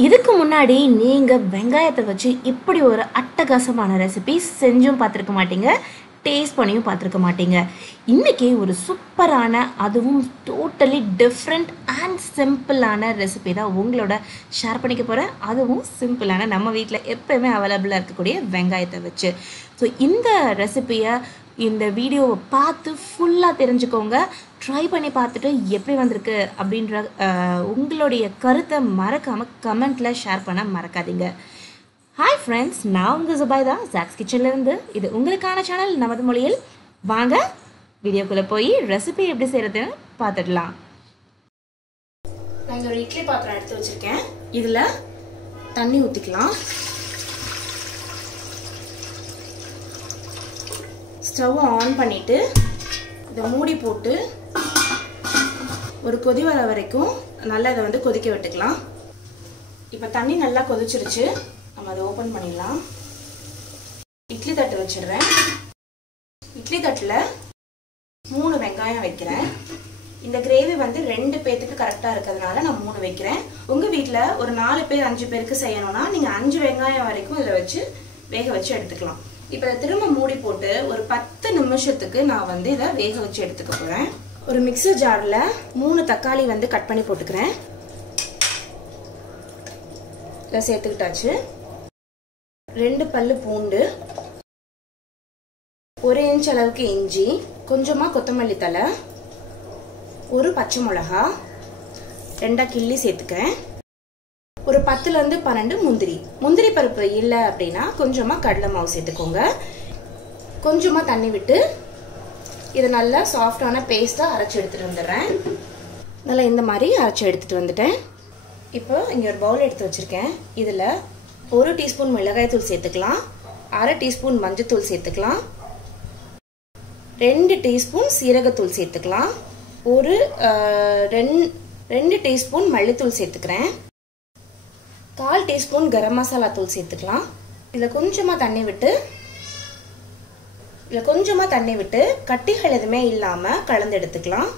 இதுக்கு முன்னாடி நீங்கள் வெங்காயத்தை வச்சு இப்படி ஒரு அட்டகாசமான ரெசிபி செஞ்சும் பார்த்துருக்க மாட்டீங்க, டேஸ்ட் பண்ணியும் பார்த்துருக்க மாட்டீங்க. இன்றைக்கி ஒரு சூப்பரான, அதுவும் டோட்டலி டிஃப்ரெண்ட் அண்ட் சிம்பிளான ரெசிபி தான் உங்களோட ஷேர் பண்ணிக்க போகிறேன். அதுவும் சிம்பிளான, நம்ம வீட்டில் எப்போயுமே அவைலபிளாக இருக்கக்கூடிய வெங்காயத்தை வச்சு. ஸோ இந்த ரெசிபியை, இந்த வீடியோவை பார்த்து ஃபுல்லாக தெரிஞ்சுக்கோங்க. ட்ரை பண்ணி பார்த்துட்டு எப்படி வந்திருக்கு அப்படின்ற உங்களுடைய கருத்தை மறக்காமல் கமெண்ட்டில் ஷேர் பண்ண மறக்காதீங்க. ஹாய் ஃப்ரெண்ட்ஸ், நான் உங்கள் ஜுபைதா ஜாக்ஸ் கிச்சன்லேருந்து. இது உங்களுக்கான சேனல் நமது மொழியில். வாங்க வீடியோக்குள்ளே போய் ரெசிபி எப்படி செய்கிறதுன்னு பார்த்துடலாம். நான் இங்கே ஒரு இட்லி பாத்திரம் எடுத்து வச்சுருக்கேன். இதில் தண்ணி ஊற்றிக்கலாம். ஸ்டவ்வை ஆன் பண்ணிவிட்டு இதை மூடி போட்டு ஒரு கொதி வர வரைக்கும் நல்லா இதை வந்து கொதிக்க விட்டுக்கலாம். இப்போ தண்ணி நல்லா கொதிச்சிருச்சு, நம்ம அதை ஓப்பன் பண்ணிடலாம். இட்லி தட்டு வச்சிடுறேன். இட்லி தட்டில் 3 வெங்காயம் வைக்கிறேன். இந்த கிரேவி வந்து 2 பேத்துக்கு கரெக்டாக இருக்கிறதுனால நான் 3 வைக்கிறேன். உங்கள் வீட்டில் ஒரு 4 பேர் 5 பேருக்கு செய்யணும்னா நீங்கள் 5 வெங்காயம் வரைக்கும் இதில் வச்சு வேக வச்சு எடுத்துக்கலாம். இப்போ இதை திரும்ப மூடி போட்டு ஒரு 10 நிமிஷத்துக்கு நான் வந்து இதை வேக வச்சு எடுத்துக்க போகிறேன். ஒரு மிக்சர் ஜாரில் 3 தக்காளி வந்து கட் பண்ணி போட்டுக்கிறேன். இதை சேர்த்துக்கிட்டாச்சு. 2 பல்லு பூண்டு, 1 இன்ச் அளவுக்கு இஞ்சி, கொஞ்சமாக கொத்தமல்லி தழை, ஒரு பச்சை மிளகா 2 கிள்ளி சேர்த்துக்கிறேன். ஒரு 10லேருந்து 12 முந்திரி பருப்பு இல்லை அப்படின்னா கொஞ்சமாக கடலை மாவு சேர்த்துக்கோங்க. கொஞ்சமாக தண்ணி விட்டு இதை நல்லா சாஃப்டான பேஸ்ட்டாக அரைச்சி எடுத்துகிட்டு வந்துடுறேன். நல்லா இந்த மாதிரி அரைச்சி எடுத்துகிட்டு வந்துட்டேன். இப்போ இங்கே ஒரு பவுல் எடுத்து வச்சுருக்கேன். இதில் 1 டீஸ்பூன் மிளகாய்த்தூள் சேர்த்துக்கலாம், 1/2 டீஸ்பூன் மஞ்சத்தூள் சேர்த்துக்கலாம், 2 டீஸ்பூன் சீரகத்தூள் சேர்த்துக்கலாம், ஒரு 2 டீஸ்பூன் மல்லித்தூள் சேர்த்துக்கிறேன், 1/4 டீஸ்பூன் கரம் மசாலா தூள் சேர்த்துக்கலாம். இதில் கொஞ்சமாக தண்ணி விட்டு கட்டிகள் எதுவுமே இல்லாமல் கலந்து எடுத்துக்கலாம்.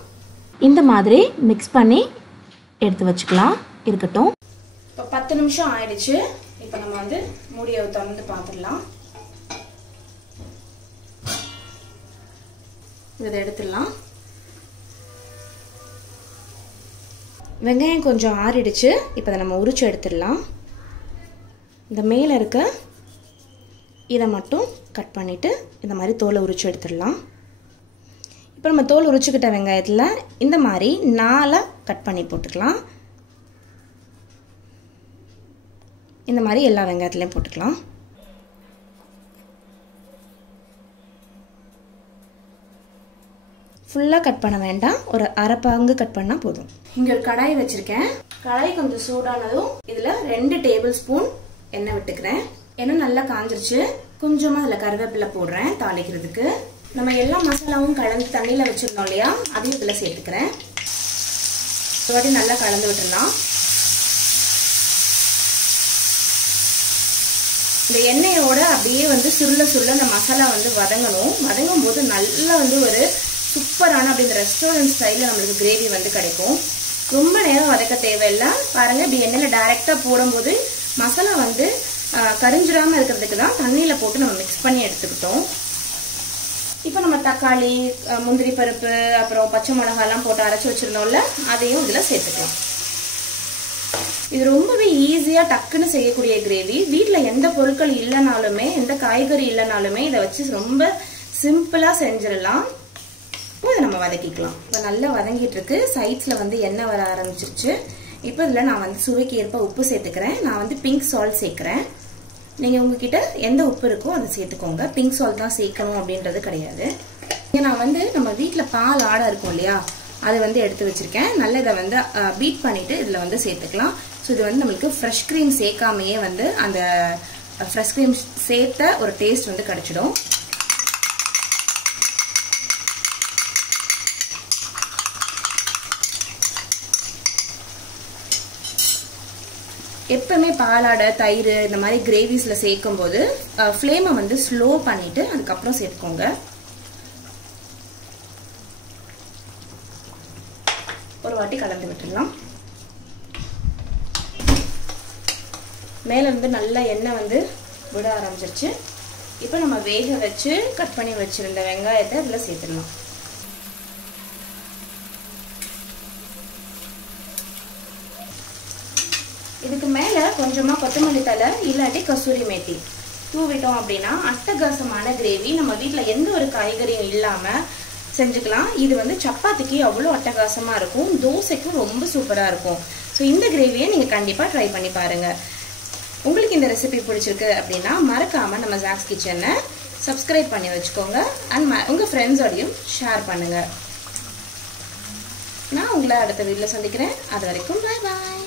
இந்த மாதிரி மிக்ஸ் பண்ணி எடுத்து வச்சுக்கலாம். இருக்கட்டும். இப்போ 10 நிமிஷம் ஆயிடுச்சு. இப்போ நம்ம வந்து மூடியை திறந்து பார்த்துடலாம். இதை எடுத்துடலாம். வெங்காயம் கொஞ்சம் ஆறிடுச்சு. இப்போ அதை நம்ம உரிச்சு எடுத்துடலாம். இந்த மேலே இருக்க இதை மட்டும் கட் பண்ணிவிட்டு இந்த மாதிரி தோலை உரிச்சு எடுத்துடலாம். இப்போ நம்ம தோல் உரிச்சுக்கிட்ட வெங்காயத்தில் இந்த மாதிரி 4 கட் பண்ணி போட்டுக்கலாம். இந்த மாதிரி எல்லா வெங்காயத்துலையும் போட்டுக்கலாம். ஃபுல்லாக கட் பண்ண வேண்டாம், ஒரு 1/2 பங்கு கட் பண்ணால் போதும். இங்கே ஒரு கடாய் வச்சுருக்கேன். கடாய் கொஞ்சம் சூடானதும் இதில் 2 டேபிள் ஸ்பூன் எண்ணெய் விட்டுக்கிறேன். எண்ணெய் நல்லா காஞ்சிருச்சு. கொஞ்சமாக அதில் கருவேப்பிலை போடுறேன் தாளிக்கிறதுக்கு. நம்ம எல்லா மசாலாவும் கலந்து தண்ணியில் வச்சுருந்தோம் இல்லையா, அதையும் இதில் சேர்த்துக்கிறேன். ஒரு வாட்டி நல்லா கலந்து விட்டுடலாம். இந்த எண்ணெயோட அப்படியே வந்து சுருள இந்த மசாலா வந்து வதங்கும் போது நல்லா வந்து ஒரு சூப்பரான அப்படி இந்த ரெஸ்டாரண்ட் ஸ்டைலில் நம்மளுக்கு கிரேவி வந்து கிடைக்கும். ரொம்ப நேரம் வதக்க தேவையில்லை. பாருங்கள், இப்படி எண்ணெயில் டைரெக்டாக போடும்போது மசாலா வந்து கரிஞ்சிடாமல் இருக்கிறதுக்கு தான் தண்ணியில் போட்டு நம்ம மிக்ஸ் பண்ணி எடுத்துக்கிட்டோம். இப்போ நம்ம தக்காளி, முந்திரி பருப்பு, அப்புறம் பச்சை மிளகாலாம் போட்டு அரைச்சி வச்சுருந்தோம்ல, அதையும் இதில் சேர்த்துக்கலாம். இது ரொம்பவே ஈஸியாக டக்குன்னு செய்யக்கூடிய கிரேவி. வீட்டில் எந்த பொருட்கள் இல்லைனாலுமே, எந்த காய்கறி இல்லைனாலுமே இதை வச்சு ரொம்ப சிம்பிளாக செஞ்சிடலாம். இதை நம்ம வதக்கிக்கலாம். இப்போ நல்லா வதங்கிட்டு இருக்கு. சைட்ஸில் வந்து எண்ணெய் வர ஆரம்பிச்சிருச்சு. இப்போ இதில் நான் வந்து சுவைக்கு ஏற்ப உப்பு சேர்த்துக்கிறேன். நான் வந்து பிங்க் சால்ட் சேர்க்குறேன். நீங்கள் உங்ககிட்ட எந்த உப்பு இருக்கோ அதை சேர்த்துக்கோங்க. பிங்க் சால்ட் தான் சேர்க்கணும் அப்படின்றது கிடையாது. நான் வந்து நம்ம வீட்டில் பால் ஆடை இருக்கும் இல்லையா, அதை வந்து எடுத்து வச்சுருக்கேன். நல்லா இதை வந்து பீட் பண்ணிவிட்டு இதில் வந்து சேர்த்துக்கலாம். ஸோ இது வந்து நம்மளுக்கு ஃப்ரெஷ் க்ரீம் சேர்க்காமையே வந்து அந்த ஃப்ரெஷ் க்ரீம் சேர்த்த ஒரு டேஸ்ட் வந்து கிடச்சிடும். எப்பவுமே பாலாடை, தயிர் இந்த மாதிரி கிரேவிஸில் சேர்க்கும் போது ஃப்ளேமை வந்து ஸ்லோ பண்ணிவிட்டு அதுக்கப்புறம் சேர்த்துக்கோங்க. ஒரு வாட்டி கலந்து விட்டுடலாம். மேலே இருந்து நல்லா எண்ணெய் வந்து விட ஆரம்பிச்சிருச்சு. இப்போ நம்ம வேக வச்சு கட் பண்ணி வச்சிருந்த வெங்காயத்தை இதில் சேர்த்துடலாம். இதுக்கு மேலே கொஞ்சமாக கொத்தமல்லி தழை இல்லாட்டி கசூரி மேத்தி தூவிட்டோம் அப்படின்னா அட்டகாசமான கிரேவி. நம்ம வீட்டில் எந்த ஒரு காய்கறியும் இல்லாமல் செஞ்சுக்கலாம். இது வந்து சப்பாத்திக்கு அவ்வளோ அட்டகாசமாக இருக்கும், தோசைக்கும் ரொம்ப சூப்பராக இருக்கும். ஸோ இந்த கிரேவியை நீங்கள் கண்டிப்பாக ட்ரை பண்ணி பாருங்கள். உங்களுக்கு இந்த ரெசிபி பிடிச்சிருக்கு அப்படின்னா மறக்காமல் நம்ம ஜாக்ஸ் கிச்சனை சப்ஸ்கிரைப் பண்ணி வச்சுக்கோங்க. அண்ட் உங்கள் ஃப்ரெண்ட்ஸோடையும் ஷேர் பண்ணுங்கள். நான் உங்களை அடுத்த வீடியோவில் சந்திக்கிறேன். அது வரைக்கும் பாய் பாய்.